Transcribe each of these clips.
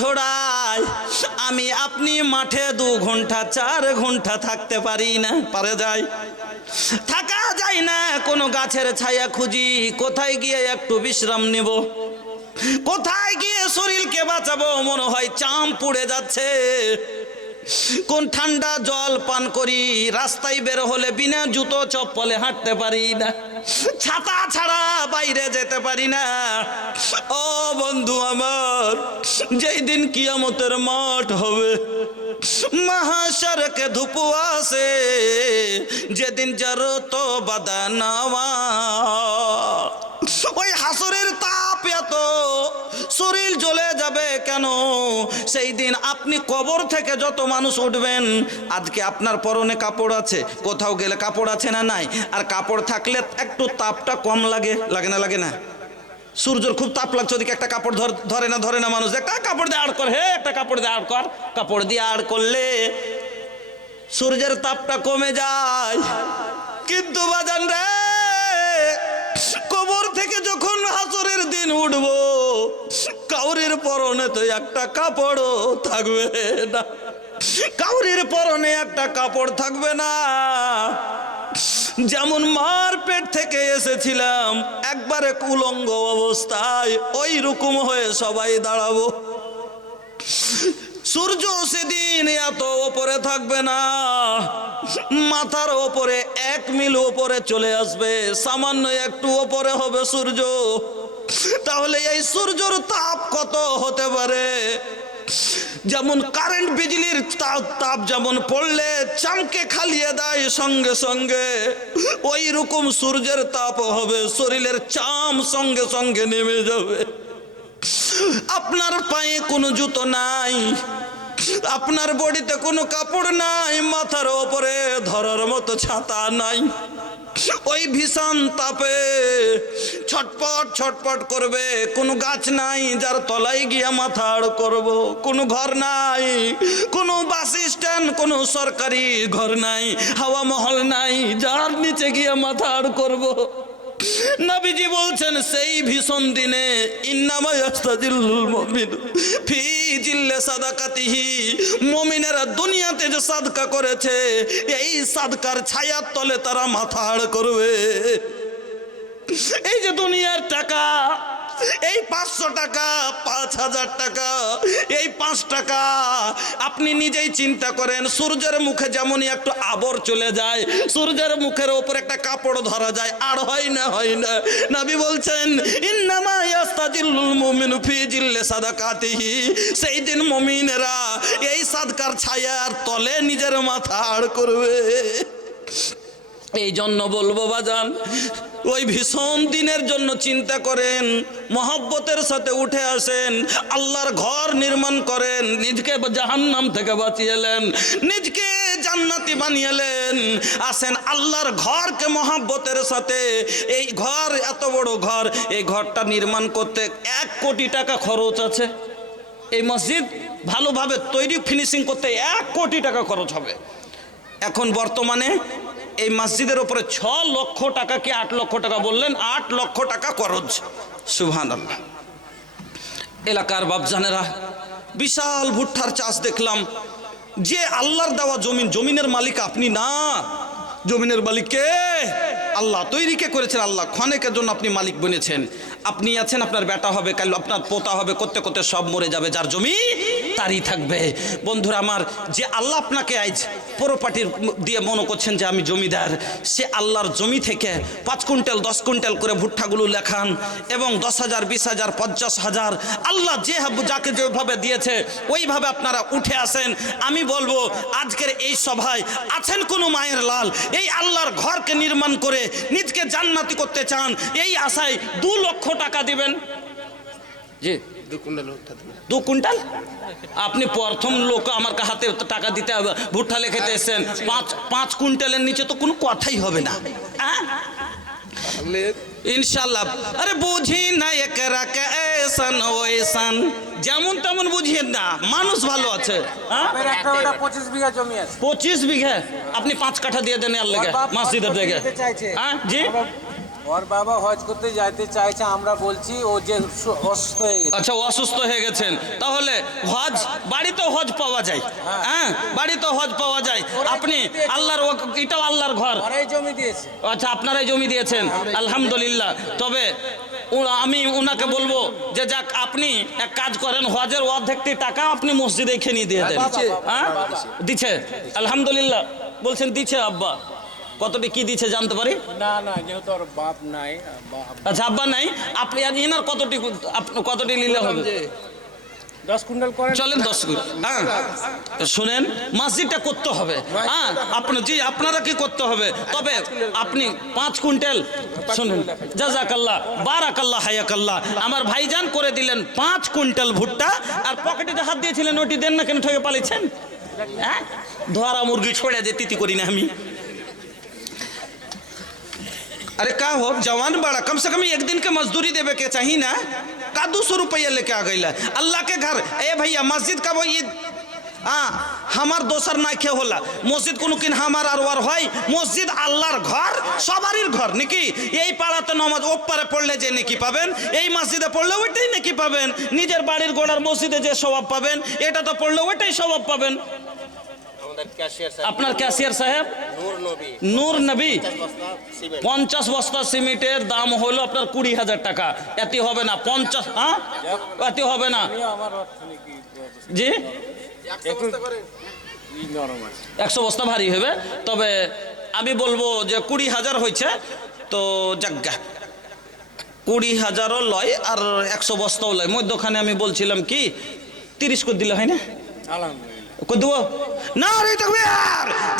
ছড়ায় আমি আপনি মাঠে 2 ঘন্টা 4 ঘন্টা থাকতে পারি না, পারে যায়? থাকা যায় না। কোনো গাছের ছায়া খুঁজি, কোথায় গিয়ে একটু বিশ্রাম নেব, কোথায় গিয়ে শরীরকে বাঁচাবো, মনে হয় চাম পুড়ে যাচ্ছে। কোন ঠান্ডা জল পান করি, রাস্তায় বের হলে বিনা জুতো চপ্পলে হাঁটতে পারি না, ছাতা ছাড়া বাইরে যেতে পারি না। ও বন্ধু আমার, যেই দিন কিয়ামতের মাঠ হবে, মাহাশারকে ধুপু আসে, যেদিন জরত বাদানাওয়া, ওই হাসরের তাপ এত, শরীর জ্বলে যাবে কেন? সেই দিন আপনি কবর থেকে যত মানুষ উঠবেন, আজকে আপনার পরনে কাপড় আছে, কোথাও গেলে কাপড় আছে না নাই? আর কাপড় থাকলে একটু তাপটা কম লাগে, লাগে না? লাগে না? সূর্যের খুব তাপ লাগছে, ওদিকে একটা কাপড় ধরে না মানুষ, একটা কাপড় দিয়ে আড় কর, হে একটা কাপড় দিয়ে আড় কর। কাপড় দিয়ে আড় করলে সূর্যের তাপটা কমে যায়। কিন্তু বাজান রে, কবর থেকে যখন হাসরের দিন উঠবো, কাউরির পরনে তো একটা কাপড়ও থাকবে না, কাউরির পরনে একটা কাপড় থাকবে না। যেমন মার পেট থেকে এসেছিলাম একবারে উলঙ্গ অবস্থায়, ওই রকম হয়ে সবাই দাঁড়াবো। সূর্য সেদিন এত ওপরে থাকবে না, মাথার ওপরে 1 মিল ওপরে চলে আসবে, সামান্য একটু ওপরে হবে সূর্য। তাহলে এই সূর্যের তাপ কত হতে পারে? যেমন কারেন্ট বিজলির তাপ যেমন পড়লে চামকে খালিয়ে দেয় সঙ্গে সঙ্গে, ওই রকম সূর্যের তাপ হবে, শরীরের চাম সঙ্গে সঙ্গে নেমে যাবে। আপনার পায়ে কোনো জুতো নাই, আপনার বডিতে কোনো কাপড় নাই, মাথার ওপরে ধরার মতো ছাতা নাই, ওই ভীষণ তাপে ছটপট ছটপট করবে। কোনো গাছ নাই যার তলায় গিয়া মাথা আড় করব, কোনো ঘর নাই, কোনো বাস স্ট্যান্ড, কোনো সরকারি ঘর নাই, হাওয়া মহল নাই যার নিচে গিয়া মাথা আড় করব। নবীজি বলছেন সেই ভীষণ দিনে ইন্নামা ইয়াস্তাজিল্লুল মুমিন ফি জিল্লি সাদাকাতিহি, মুমিনেরা দুনিয়াতে যে সাদকা করেছে, এই সাদকার ছায়ার তলে তারা মাথা আড় করবে। এই যে দুনিয়ার টাকা, এই 500 টাকা, 5000 টাকা, এই 5 টাকা, আপনি নিজেই চিন্তা করেন, সূর্যের মুখে যেমনই একটু আবর চলে যায়, সূর্যের মুখের ওপর একটা কাপড় ধরা যায়, আর হয় না? হয় না? নবী বলছেন ইন্নামা ইয়াস্তাজিল্লুল মুমিনু ফি জিল্লি সাদাকাতিহি, সেই দিন মুমিনেরা এই সাদকার ছায়ার তলে নিজের মাথা আড় করবে। এই জন্য বলবো বাজান, ওই ভীষণ দিনের জন্য চিন্তা করেন, মহব্বতের সাথে উঠে আসেন, আল্লাহর ঘর নির্মাণ করেন, নিজকে জাহান্নাম থেকে বাঁচিয়েলেন, নিজকে জান্নাতি বানিয়েলেন। আসেন আল্লাহর ঘরকে মহব্বতের সাথে, এই ঘর এত বড় ঘর, এই ঘরটা নির্মাণ করতে 1 কোটি টাকা খরচ আছে। এই মসজিদ ভালোভাবে তৈরি ফিনিশিং করতে 1 কোটি টাকা খরচ হবে। এখন বর্তমানে এই মসজিদের উপরে 6 লক্ষ টাকা কি 8 লক্ষ টাকা বললেন, 8 লক্ষ টাকা খরচ। সুবহানাল্লাহ। এলাকার বাপজানেরা, বিশাল ভুট্টার চাষ দেখলাম। যে আল্লাহর দেওয়া জমিন, জমিনের মালিক আপনি না, জমিনের মালিক কে? আল্লাহ। তৈরি কে করেছেন? আল্লাহ। ক্ষণেকের জন্য আপনি মালিক বনেছেন, আপনি আছেন, আপনার বেটা হবে, কাল আপনার পোতা হবে, করতে করতে সব মরে যাবে, যার জমি তারই থাকবে। বন্ধুরা আমার, যে আল্লাহ আপনাকে আজ প্রপার্টির দিয়ে মনে করছেন যে আমি জমিদার, সে আল্লাহর জমি থেকে 5 কুইন্টাল 10 কুইন্টাল করে ভুট্টাগুলো লেখান এবং 10,000 20,000 50,000 আল্লাহ যাকে যেভাবে দিয়েছে ওইভাবে আপনারা উঠে আসেন। আমি বলবো আজকের এই সভায় আছেন কোনো মায়ের লাল, এই আল্লাহর ঘরকে নির্মাণ করে নিজকে জান্নাতি করতে চান, এই আশায় 2 লক্ষ টাকা দিবেন। জি, 2 কুইন্টাল। আপনি প্রথম লোক আমার হাতে টাকা দিতে হবে, ভুট্টা লেখাতে এসেছেন, 5 কুইন্টালের নিচে তো কোনো কথাই হবে না ইনশাল্লাহ। আরে বুঝি না একরা কে এসান ওইসান, যেমন তেমন বুঝিয়ে না, মানুষ ভালো আছে। 25 বিঘা জমি আছে। 25 বিঘা? আপনি 5 কাঠা দিয়ে দেন আর লেগে মসজিদের দিকে। হ্যাঁ জি, ওর বাবা হজ করতে যাইতে চাইছে, আমরা বলছি ও যে অসুস্থ হয়ে গেছে। আচ্ছা, অসুস্থ হয়ে গেছেন, তাহলে হজ বাড়িতে হজ পাওয়া যায়। হ্যাঁ, বাড়িতে হজ পাওয়া যায়। আপনি আল্লাহর, এটাও আল্লাহর ঘর। ওরাই জমি দিয়েছে। আচ্ছা, আপনারাই জমি দিয়েছেন, আলহামদুলিল্লাহ। তবে আমি ওনাকে বলবো যে যাক, আপনি এক কাজ করেন, হজের অর্ধেকটি টাকা আপনি মসজিদে খেয়ে দিয়ে দেন। হ্যাঁ, দিচ্ছে, আলহামদুলিল্লাহ। বলছেন দিচ্ছে আব্বা, কতটি কি দিচ্ছে জানতে পারি? না না, যেহেতু ওর বাপ নাই। আচ্ছা, আব্বা নাই, আপনি আর এনার কতটি নিলে হবে? 10 কুইন্টাল করে। চলেন 10 কুইন্টাল। হ্যাঁ, শুনেন, মসজিদটা করতে হবে। হ্যাঁ, আপনারা কি করতে হবে? তবে আপনি 5 কুইন্টাল, শুনেন, জাযাকাল্লাহ, বারাকাল্লাহ, হায়াকাল্লাহ, আমার ভাইজান করে দিলেন 5 কুইন্টাল ভুট্টা। আর পকেটে যে হাত দিয়েছিলেন ওটি দেন না কেন, ঠকে পালিয়েছেন? হ্যাঁ, ধরা মুরগি ছোড়ে যে তিতি করি না আমি। अरे का हो जवान बड़ा, कम से कम एक दिन के मजदूरी देवे के चाहिए ना। का 200 रुपया लेके आ गई अल्लाह के घर। ए भैया, मस्जिद का वो ईद हमार दोसर ना खे होला। मस्जिद কোনো কিন হামার আর ওয়ার হয়। মসজিদ আল্লাহর ঘর, সবারই ঘর নাকি। এই পাড়াতে নামাজ ওপারে পড়লে যে নাকি পাবেন, এই মসজিদে পড়লে ওইটাই নাকি পাবেন। নিজের বাড়ির গোড়ার মসজিদে যে স্বভাব পাবেন, এটা তো পড়লে ওইটাই স্বভাব পাবেন। আপনার ক্যাশিয়ার সাহেব নূর নবী 50 বস্তা সিমেন্টের দাম হলো আপনার 20,000 টাকা। এত হবে না 50? হ্যাঁ, এত হবে না জি। 100 বস্তা ভারী হবে। তবে আমি বলবো যে 20,000 হয়েছে তো জাগা, 20,000ও লয় আর 100 বস্তাও লয়। মধ্যখানে আমি বলছিলাম কি 30 করে দিলে হয় না?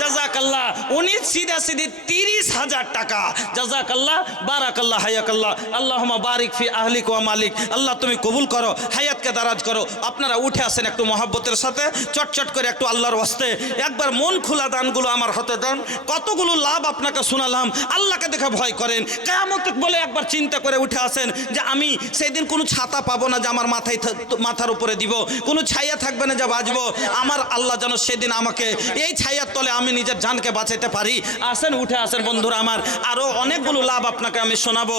জাযাকাল্লাহ, উনি সিধা সিধি 30,000 টাকা। জাযাকাল্লাহ, বারাকাল্লাহ, হায়াকাল্লাহ, আল্লাহুম্মা বারিক ফি আহলিক ওয়া মালিক। আল্লাহ তুমি কবুল করো, হায়াতকে দারাজ করো। আপনারা উঠে আসেন একটু মহব্বতের সাথে, চটচট করে একটু আল্লাহর ওয়াস্তে একবার মন খোলা দানগুলো আমার হাতে দেন। কতগুলো লাভ আপনাকে শোনালাম, আল্লাহকে দেখে ভয় করেন। কিয়ামত বলে একবার চিন্তা করে উঠে আসেন যে আমি সেই দিন কোনো ছাতা পাবো না যে আমার মাথার উপরে দিব, কোনো ছায়া থাকবে না যে বাঁচবো। আমার আল্লাহ যেন সেদিন আমাকে এই ছায়ার তলে আমি নিজের জানকে বাঁচাইতে পারি। আসেন, উঠে আসেন বন্ধুরা আমার, আরো অনেকগুলো লাভ আপনাকে আমি শোনাবো।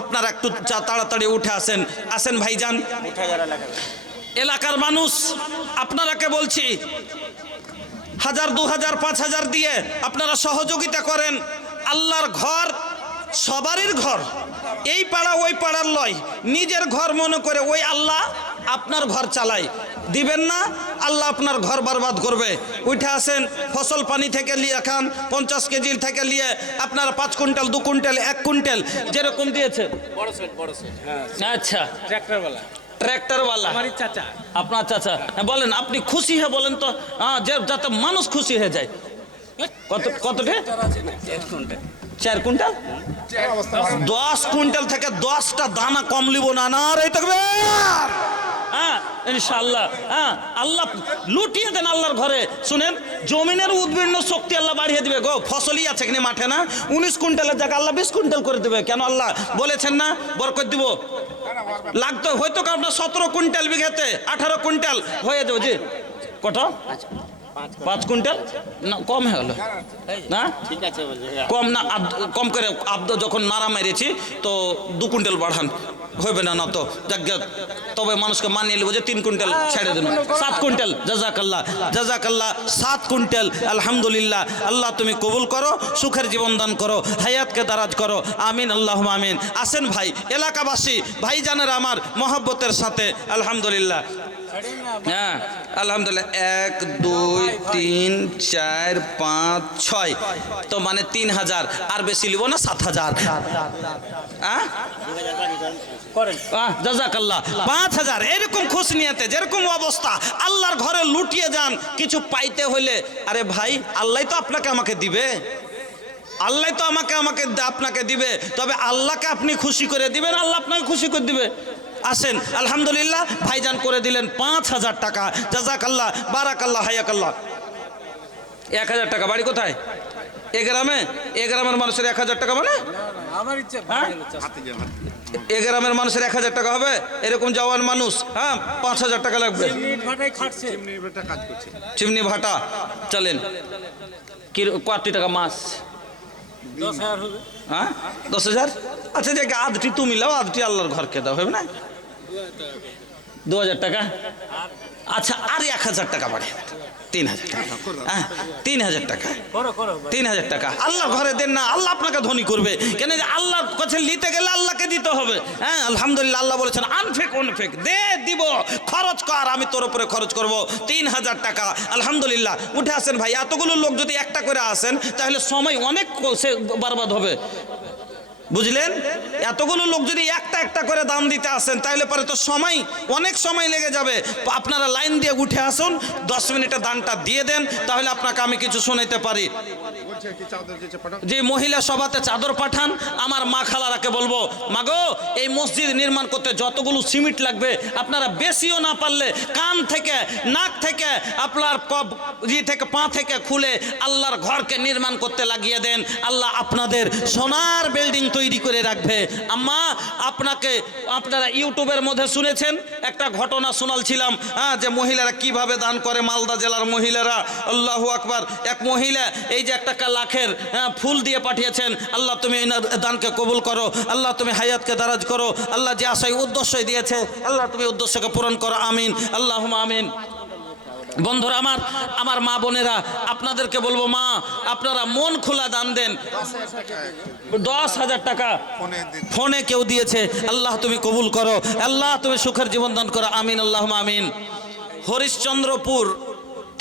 আপনারা একটু তাড়াতাড়ি উঠে আসেন। আসেন ভাইজান, এলাকার মানুষ আপনারাকে বলছি, 1000, 2000, 5000 দিয়ে আপনারা সহযোগিতা করেন। আল্লাহর ঘর সবারই ঘর, এই পাড়া ওই পাড়ার লয়, নিজের ঘর মনে করে ওই আল্লাহ আপনার ঘর চালায়। দিবেন না, আল্লাহ আপনার ঘর বরবাদ করবে। উঠে আসেন, ফসল পানি থেকে নিয়ে খান, 50 কেজির থেকে নিয়ে আপনারা 5 কুইন্টাল, 2 কুইন্টাল, 1 কুইন্টাল যেরকম দিয়েছে। আচ্ছা, ট্র্যাক্টরওয়ালা আপনার চাচা। হ্যাঁ বলেন, আপনি খুশি হয়ে বলেন তো, যাতে মানুষ খুশি হয়ে যায়। কতটা? 4 কুইন্টাল। 10 কুইন্টাল থেকে 10টা দানা কম লিব না। না রে তাকবীর। হ্যাঁ, ইনশাআল্লাহ। হ্যাঁ, আল্লাহ লুটিয়ে দেন আল্লাহর ঘরে। শুনেন, জমিনের উদ্ভিন্ন শক্তি আল্লাহ বাড়িয়ে দিবে গো। ফসলই আছে কিনা মাঠে না, 19 কুইন্টালের জায়গা আল্লাহ 20 কুইন্টাল করে দেবে। কেন? আল্লাহ বলেছেন না বরকত দিব। লাগতো হয়তো আপনার 17 কুইন্টাল বিঘাতে 18 কুইন্টাল হয়ে যাবে। জি, কত? 5 কুইন্টাল না, কম হয়ে গেল না? ঠিক আছে, কম না, কম করে আব্দ যখন নারা মেরেছি তো 2 কুইন্টাল বাড়ান, হবে না না তো জায়গা। তবে মানুষকে মানিয়ে নেবো যে 3 কুইন্টাল ছেড়ে দেন। 7 কুইন্টাল। জাযাকাল্লাহ, জাযাকাল্লাহ, 7 কুইন্টাল। আলহামদুলিল্লাহ। আল্লাহ তুমি কবুল করো, সুখের জীবন দান করো, হায়াতকে দারাজ করো। আমিন, আল্লাহুম্মা আমিন। আসেন ভাই, এলাকাবাসী ভাইজানের আমার মহব্বতের সাথে আলহামদুলিল্লাহ। হ্যাঁ, আলহামদুলিল্লাহ। 1 2 3 4 5 6 তো মানে 3000। আর বেশি লিব না, 7000। হ্যাঁ, জাযাকাল্লাহ, 5000। এরকম খুশ নিয়েতে যেরকম অবস্থা আল্লাহর ঘরে লুটিয়ে যান। কিছু পাইতে হইলে আরে ভাই, আল্লাহ তো আপনাকে আমাকে দিবে, আল্লাহ তো আপনাকে দিবে। তবে আল্লাহকে আপনি খুশি করে দিবেন, আল্লাহ আপনাকে খুশি করে দিবে। আসেন, আলহামদুলিল্লাহ, ভাইজান করে দিলেন 5000 টাকা। জাযাকাল্লাহ, বারাকাল্লাহ, হায়াকাল্লাহ। 1000 টাকা। বাড়ি কোথায়? এ গ্রামে? এ গ্রামের মানুষের 1000 টাকা মানে আমার ইচ্ছা। এ গ্রামের মানুষের 1000 টাকা হবে? এরকম জওয়ান মানুষ, হ্যাঁ, 5000 টাকা লাগবে। চিমনি ভাটা চলেন। কি কত টাকা মাছ? 10,000 হবে। হ্যাঁ 10,000। আচ্ছা যে আধটি তুমি লাও, আধটি আল্লাহর ঘরকে দাও, হবে না? 2,000 টাকা। আচ্ছা আর 1,000 টাকা বাড়ে, 3,000 টাকা। হ্যাঁ 3,000 টাকা, করো ভাই। 3,000 টাকা আল্লাহর ঘরে দেন না, আল্লাহ আপনাকে ধনী করবে। কেন যে আল্লাহর কাছে নিতে গেলে আল্লাহকে দিতে হবে। হ্যাঁ আলহামদুলিল্লাহ, আল্লাহ বলেছেন আনফেক অনফেক, দে দিব, খরচ কর, আমি তোর উপরে খরচ করব। 3,000 টাকা আলহামদুলিল্লাহ। উঠে আসেন ভাই, এতগুলো লোক যদি একটা করে আসেন তাহলে সময় অনেক বরবাদ হবে, বুঝলেন? এতগুলো লোক যদি একটা একটা করে দাম দিতে আসেন তাহলে পরে তো সময় অনেক সময় লেগে যাবে। আপনারা লাইন দিয়ে উঠে আসুন, 10 মিনিটে দানটা দিয়ে দেন, তাহলে আপনাকে আমি কিছু শোনাতে পারি। যে মহিলা সভাতে চাদর পাঠান, আমার মা খালারাকে বলবো, মাগো এই মসজিদ নির্মাণ করতে যতগুলো সিমেন্ট লাগবে আপনারা বেশিও না পারলে কান থেকে নাক থেকে আপনার থেকে পা থেকে খুলে আল্লাহর ঘরকে নির্মাণ করতে লাগিয়ে দেন। আল্লাহ আপনাদের সোনার বিল্ডিং তৈরি করে রাখবে। আম্মা আপনারা ইউটিউবের মধ্যে শুনেছেন, একটা ঘটনা শোনালছিলাম, হ্যাঁ, যে মহিলারা কিভাবে দান করে। মালদা জেলার মহিলারা, আল্লাহু আকবার, এক মহিলা এই যে একটা লাখের ফুল দিয়ে পাঠিয়েছেন। আল্লাহ তুমি এই দানকে কবুল করো, আল্লাহ তুমি হায়াতকে দারাজ করো, আল্লাহ যে আশায় উদ্দেশ্যই দিয়েছে আল্লাহ তুমি উদ্দেশ্যকে পূরণ করো, আমিন আল্লাহুম্মা আমিন। বন্ধুরা আমার মা বোনেরা, আপনাদেরকে বলবো, মা আপনারা মন খোলা দান দেন। 10,000 টাকা ফোনে কেউ দিয়েছে, আল্লাহ তুমি কবুল করো, আল্লাহ তুমি সুখের জীবন দান করো, আমিন আল্লাহুম্মা আমিন। হরিশ্চন্দ্রপুর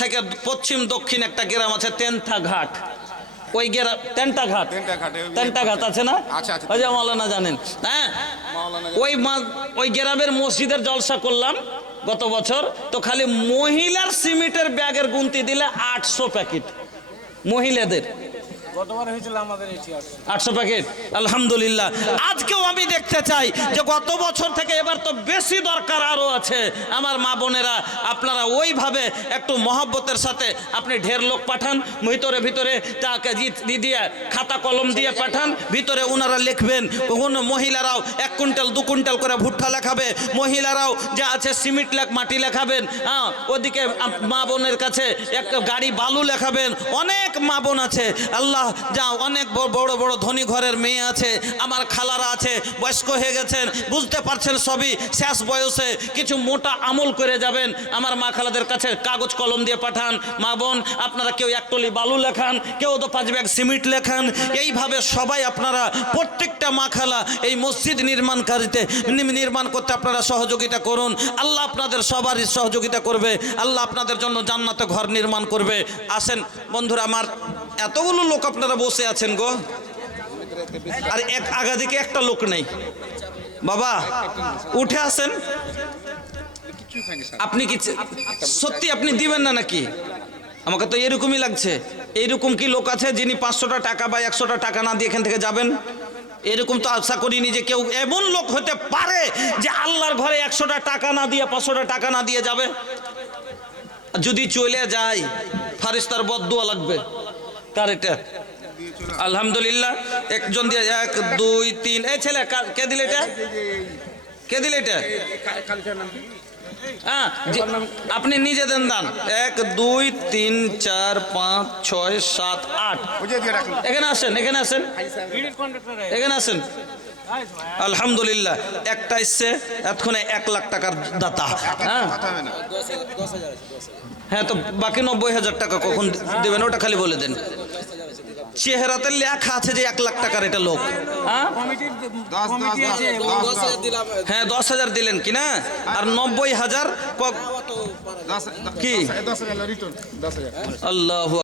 থেকে পশ্চিম দক্ষিণ একটা গ্রাম আছে তেন্থা ঘাট, ওই গ্রাম তেন্টা ঘাট আছে না? ওই যে মাওলানা জানেন, হ্যাঁ ওই গ্রামের মসজিদের জলসা করলাম গত বছর। তো খালি মহিলার সিমেন্টের ব্যাগের গুনতি দিলে 800 প্যাকেট মহিলাদের। গতবার হয়েছিল আমাদের 800 প্যাকেট আলহামদুলিল্লাহ। আজকেও আমি দেখতে চাই যে গত বছর থেকে এবার তো বেশি দরকার আরো আছে। আমার মা বোনেরা, আপনারা ওইভাবে একটু মহব্বতের সাথে আপনি ঢের লোক পাঠান, ভিতরে তাকে দিয়ে খাতা কলম দিয়ে পাঠান, ভিতরে ওনারা লিখবেন। কোন মহিলারাও 1 কুইন্টাল 2 কুইন্টাল করে ভুট্টা লেখাবে, মহিলারাও যা আছে সিমেন্ট মাটি লেখাবেন। হ্যাঁ ওদিকে মা বোনের কাছে একটা গাড়ি বালু লেখাবেন। অনেক মা বোন আছে আল্লাহ যা অনেক বড় বড় ধনী ঘরের মেয়ে আছে, আমার খালারা আছে, বয়স্ক হয়ে গেছেন, বুঝতে পারছেন সবই শেষ বয়সে, কিছু মোটা আমল করে যাবেন। আমার মা খালাদের কাছে কাগজ কলম দিয়ে পাঠান। মা বোন আপনারা কেউ 1 টলি বালু লেখান, কেউ তো 5 ব্যাগ সিমেন্ট লেখান। এইভাবে সবাই আপনারা প্রত্যেকটা মা খালা এই মসজিদ নির্মাণ করতে আপনারা সহযোগিতা করুন। আল্লাহ আপনাদের সবারই সহযোগিতা করবে, আল্লাহ আপনাদের জন্য জান্নাতে ঘর নির্মাণ করবে। আসেন বন্ধুরা আমার, এতগুলো লোক আপনারা বসে আছেন গো, আর আগা দিকে একটা লোক নেই। বাবা উঠে আসেন। আপনি কি সত্যি আপনি দিবেন না নাকি? আমাকে তো এরকমই লাগছে। এইরকম কি লোক আছে যিনি 500টা টাকা বা 100টা টাকা না দিয়ে এখান থেকে যাবেন? এরকম তো আশা করিনি যে কেউ এমন লোক হতে পারে যে আল্লাহর ঘরে 100টা টাকা না দিয়ে 500টা টাকা না দিয়ে যাবে। যদি চলে যায় ফারিস্তার বদদুয়া লাগবে। কার এটা? আলহামদুলিল্লাহ একজন দিয়ে 1 2 3। এই ছেলে কে দিলে এটা? কে দিলে এটা? হ্যাঁ আপনি নিজে দেন দান। 1 2 3 4 5 6 7 8। এখানে আসেন, এখানে আসেন, এখানে আসেন। আলহামদুলিল্লাহ একটা এসছে এতক্ষণে 1 লাখ টাকার দাতা। হ্যাঁ হ্যাঁ, তো বাকি 90,000 টাকা কখন দেবেন ওটা খালি বলে দেন। চেহারাতে লেখা আছে যে 1 লাখ টাকার এটা লোক। হ্যাঁ 10,000 দিলেন কিনা, আর 90,000 কি? আল্লাহু